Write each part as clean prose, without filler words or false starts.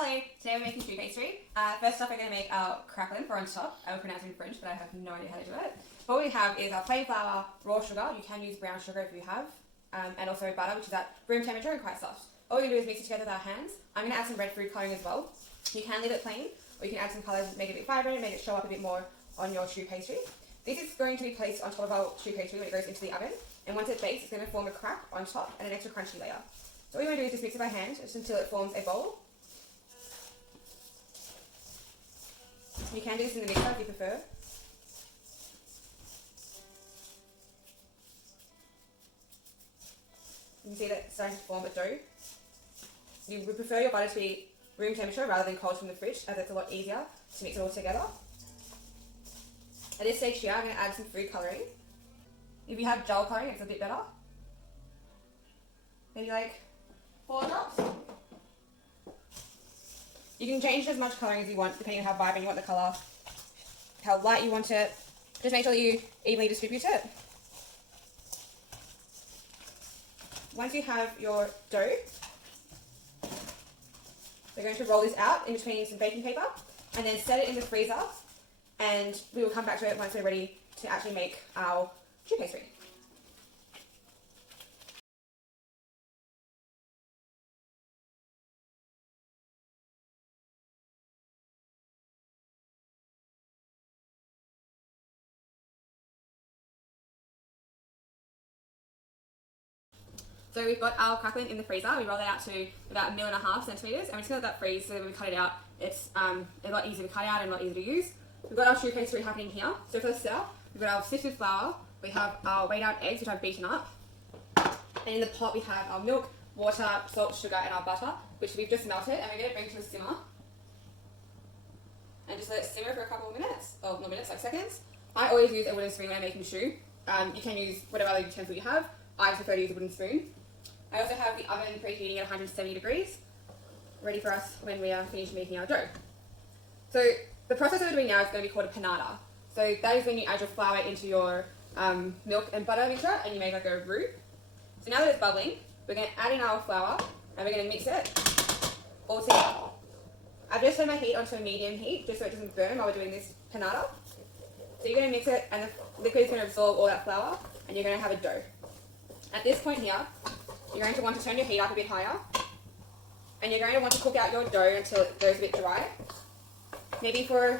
Hello, today we're making choux pastry. First off, we're going to make our craquelin for on top. I will pronounce it in French, but I have no idea how to do it. What we have is our plain flour, raw sugar. You can use brown sugar if you have, and also butter, which is at room temperature and quite soft. All we're going to do is mix it together with our hands. I'm going to add some red food colouring as well. You can leave it plain, or you can add some colours, make it a bit vibrant, make it show up a bit more on your choux pastry. This is going to be placed on top of our choux pastry when it goes into the oven, and once it bakes, it's going to form a crack on top and an extra crunchy layer. So what you want to do is just mix it by hand just until it forms a bowl. You can do this in the mixer if you prefer. You can see that it's starting to form a dough. You would prefer your butter to be room temperature rather than cold from the fridge, as it's a lot easier to mix it all together. At this stage here, I'm going to add some food colouring. If you have gel colouring, it's a bit better. Maybe like 4 drops. You can change as much colouring as you want, depending on how vibrant you want the colour, how light you want it. Just make sure that you evenly distribute it. Once you have your dough, we're going to roll this out in between some baking paper and then set it in the freezer, and we will come back to it once we're ready to actually make our choux pastry. So we've got our craquelin in the freezer. We roll that out to about 1.5 centimetres, and we're just going to let that freeze so that when we cut it out, it's a lot easier to cut out and a lot easier to use. We've got our choux pastry happening here. So for the setup, we've got our sifted flour, we have our weighed out eggs, which I've beaten up, and in the pot we have our milk, water, salt, sugar, and our butter, which we've just melted, and we're going to bring to a simmer and just let it simmer for a couple of minutes, or not minutes, like seconds. I always use a wooden spoon when I'm making choux. You can use whatever other utensil you have. I just prefer to use a wooden spoon. I also have the oven preheating at 170 degrees, ready for us when we are finished making our dough. So the process that we're doing now is going to be called a panada. So that is when you add your flour into your milk and butter mixture and you make like a roux. So now that it's bubbling, we're going to add in our flour and we're going to mix it all together. I've just turned my heat onto a medium heat just so it doesn't burn while we're doing this panada. So you're going to mix it and the liquid is going to absorb all that flour and you're going to have a dough. At this point here, you're going to want to turn your heat up a bit higher, and you're going to want to cook out your dough until it goes a bit dry, maybe for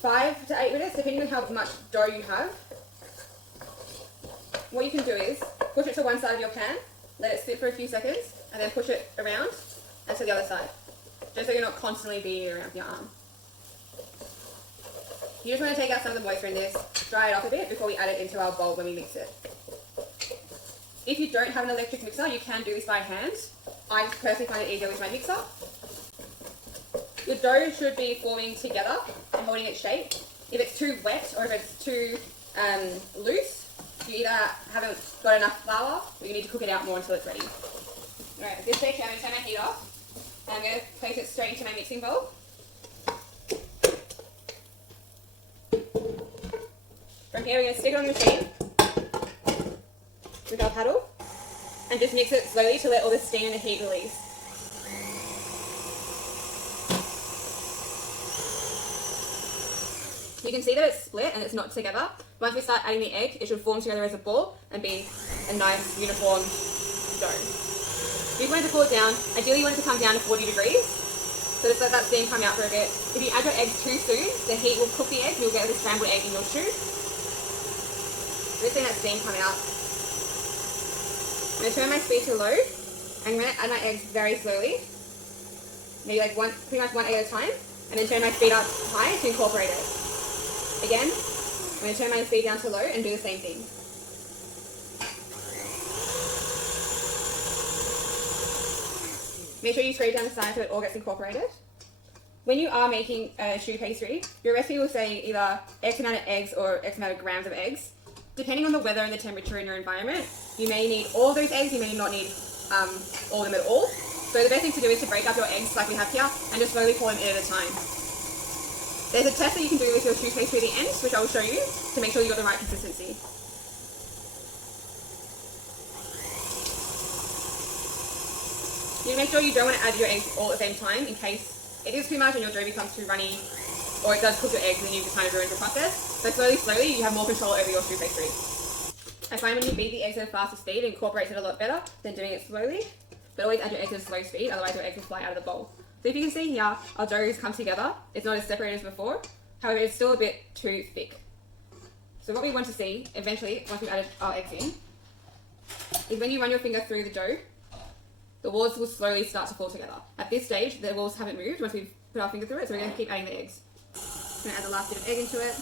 5 to 8 minutes, depending on how much dough you have. What you can do is push it to one side of your pan, let it sit for a few seconds, and then push it around and to the other side, just so you're not constantly beating it around with your arm. You just want to take out some of the moisture in this, dry it off a bit before we add it into our bowl when we mix it. If you don't have an electric mixer, you can do this by hand. I personally find it easier with my mixer. Your dough should be forming together and holding its shape. If it's too wet or if it's too loose, you either haven't got enough flour or you need to cook it out more until it's ready. Alright, at this stage I'm going to turn my heat off and I'm going to place it straight into my mixing bowl. From here we're going to stick it on the machine with our paddle and just mix it slowly to let all the steam and the heat release. You can see that it's split and it's not together. Once we start adding the egg, it should form together as a ball and be a nice uniform dough. If you wanted to cool it down, ideally you want it to come down to 40 degrees. So just let that steam come out for a bit. If you add your eggs too soon, the heat will cook the egg and you'll get the scrambled egg in your choux. Just letting that steam come out. I'm going to turn my speed to low. I'm going to add my eggs very slowly, maybe like pretty much one egg at a time, and then turn my speed up high to incorporate it. Again, I'm going to turn my speed down to low and do the same thing. Make sure you scrape down the side so it all gets incorporated. When you are making a choux pastry, your recipe will say either X amount of eggs or X amount of grams of eggs. Depending on the weather and the temperature in your environment, you may need all those eggs, you may not need all of them at all. So the best thing to do is to break up your eggs like we have here and just slowly pour them in at a time. There's a test that you can do with your choux pastry at the end, which I will show you, to make sure you've got the right consistency. You make sure you don't want to add your eggs all at the same time in case it is too much and your dough becomes too runny, or it does cook your eggs and then you kind of ruin the process. So slowly, you have more control over your choux pastry. I find when you beat the eggs at a faster speed, it incorporates it a lot better than doing it slowly. But always add your eggs at a slow speed, otherwise your eggs will fly out of the bowl. So if you can see here, our dough has come together. It's not as separated as before. However, it's still a bit too thick. So what we want to see, eventually, once we've added our eggs in, is when you run your finger through the dough, the walls will slowly start to fall together. At this stage, the walls haven't moved once we've put our finger through it, so we're going to keep adding the eggs. I'm going to add the last bit of egg into it.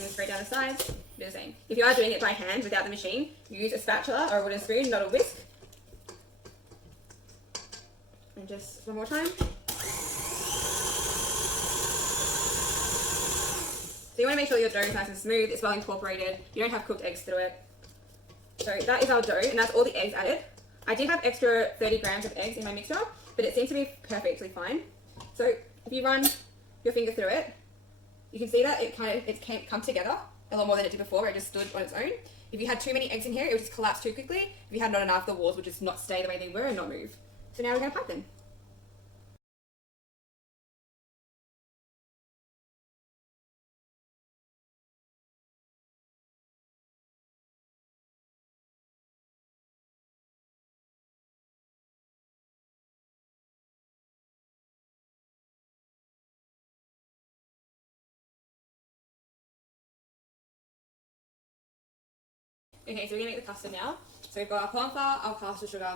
And straight down the sides, do the same. If you are doing it by hand without the machine, use a spatula or a wooden spoon, not a whisk. And just one more time. So you want to make sure your dough is nice and smooth, it's well incorporated, you don't have cooked eggs through it. So that is our dough, and that's all the eggs added. I did have extra 30 grams of eggs in my mixture, but it seems to be perfectly fine. So if you run your finger through it, you can see that it come together a lot more than it did before, where it just stood on its own. If you had too many eggs in here, it would just collapse too quickly. If you had not enough, the walls would just not stay the way they were and not move. So now we're going to pipe them. Okay, so we're going to make the custard now. So we've got our cornflour, our caster sugar,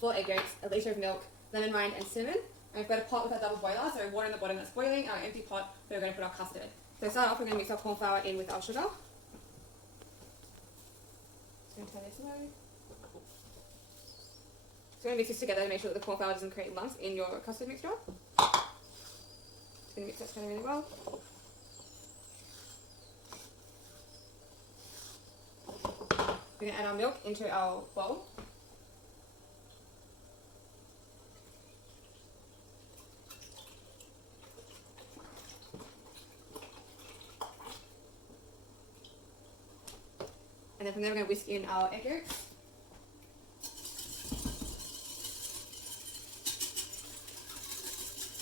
4 egg yolks, a litre of milk, lemon rind and cinnamon. And we've got a pot with our double boiler, so water in the bottom that's boiling, our empty pot where we're going to put our custard. So to start off, we're going to mix our cornflour in with our sugar. Just going to turn this away. So we're going to mix this together to make sure that the cornflour doesn't create lumps in your custard mixture. Just going to mix that together really well. We're going to add our milk into our bowl. And then from there we're going to whisk in our egg yolks.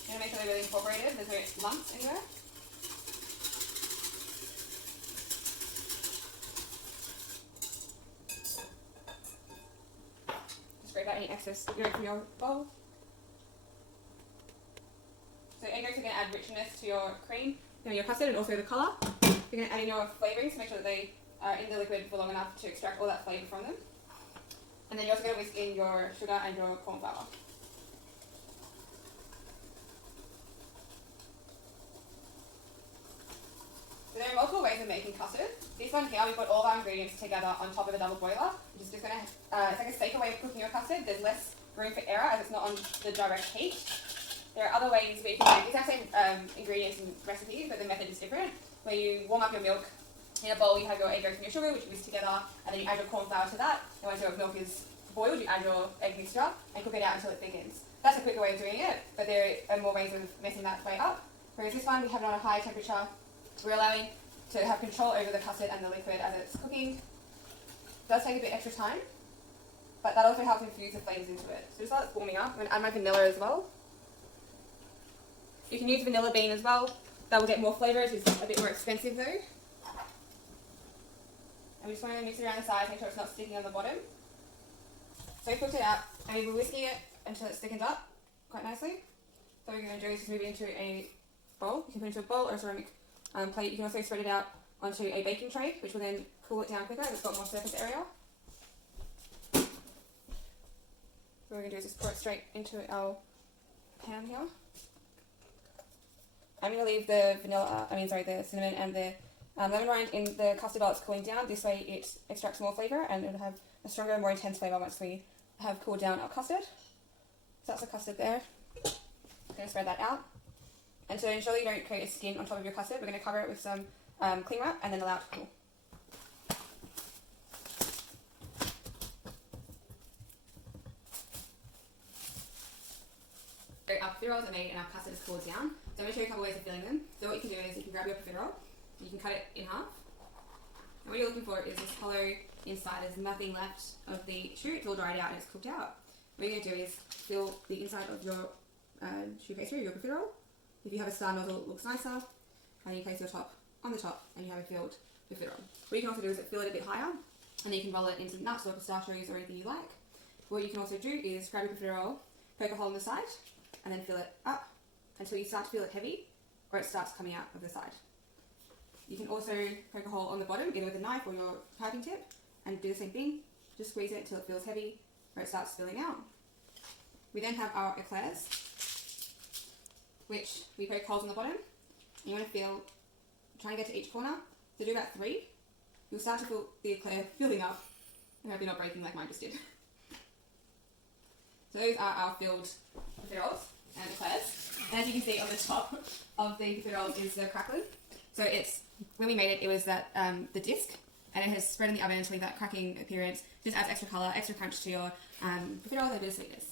We're going to make sure they're really incorporated, there's no lumps anywhere. Scrape out any excess yolk from your bowl. So egg yolks are going to add richness to your cream, your custard, and also the colour. You're going to add in your flavourings to make sure that they are in the liquid for long enough to extract all that flavour from them. And then you're also going to whisk in your sugar and your corn flour. So there are multiple ways of making custard. This one here, we put all of our ingredients together on top of a double boiler, which is just going to, it's like a safer way of cooking your custard. There's less room for error as it's not on the direct heat. There are other ways where you can make the exact same ingredients and recipes, but the method is different. Where you warm up your milk in a bowl, you have your egg yolks and your sugar, which you whisk together, and then you add your corn flour to that. And once your milk is boiled, you add your egg mixture and cook it out until it thickens. That's a quicker way of doing it, but there are more ways of messing that way up. Whereas this one, we have it on a high temperature. We're allowing to have control over the custard and the liquid as it's cooking. It does take a bit extra time, but that also helps infuse the flavours into it. So just while it's warming up, I'm going to add my vanilla as well. You can use vanilla bean as well. That will get more flavour, it's a bit more expensive though. And we just want to mix it around the sides, make sure it's not sticking on the bottom. So we've cooked it out, and we've been whisking it until it's thickened up quite nicely. So what we're going to do is just move it into a bowl. You can put it into a bowl or a ceramic plate. You can also spread it out onto a baking tray, which will then cool it down quicker as it's got more surface area. So what we're going to do is just pour it straight into our pan here. I'm going to leave the the cinnamon and the lemon rind in the custard while it's cooling down. This way it extracts more flavour and it'll have a stronger, more intense flavour once we have cooled down our custard. So that's the custard there. I'm going to spread that out. And to ensure that you don't create a skin on top of your custard, we're going to cover it with some cling wrap and then allow it to cool. Our profiteroles are made and our custard is cooled down. So I'm going to show you a couple ways of filling them. So what you can do is you can grab your profiterole, you can cut it in half. And what you're looking for is this hollow inside. There's nothing left of the choux. It's all dried out and it's cooked out. What you're going to do is fill the inside of your choux pastry, your profiterole. If you have a star nozzle, it looks nicer. And you place your top on the top and you have a filled profiterole. What you can also do is fill it a bit higher, and then you can roll it into nuts or pistachios or anything you like. What you can also do is grab your profiterole, poke a hole in the side, and then fill it up until you start to feel it heavy or it starts coming out of the side. You can also poke a hole on the bottom, either with a knife or your piping tip, and do the same thing. Just squeeze it until it feels heavy or it starts spilling out. We then have our eclairs, which we poke holes on the bottom. You want to try and get to each corner. So do about 3. You'll start to feel the eclair filling up. I hope you're not breaking like mine just did. So those are our filled profiteroles and eclairs. And as you can see on the top of the profiteroles is the craquelin. So it's, when we made it, it was that the disc, and it has spread in the oven to leave that cracking appearance. Just adds extra colour, extra crunch to your profiteroles and a bit of sweetness.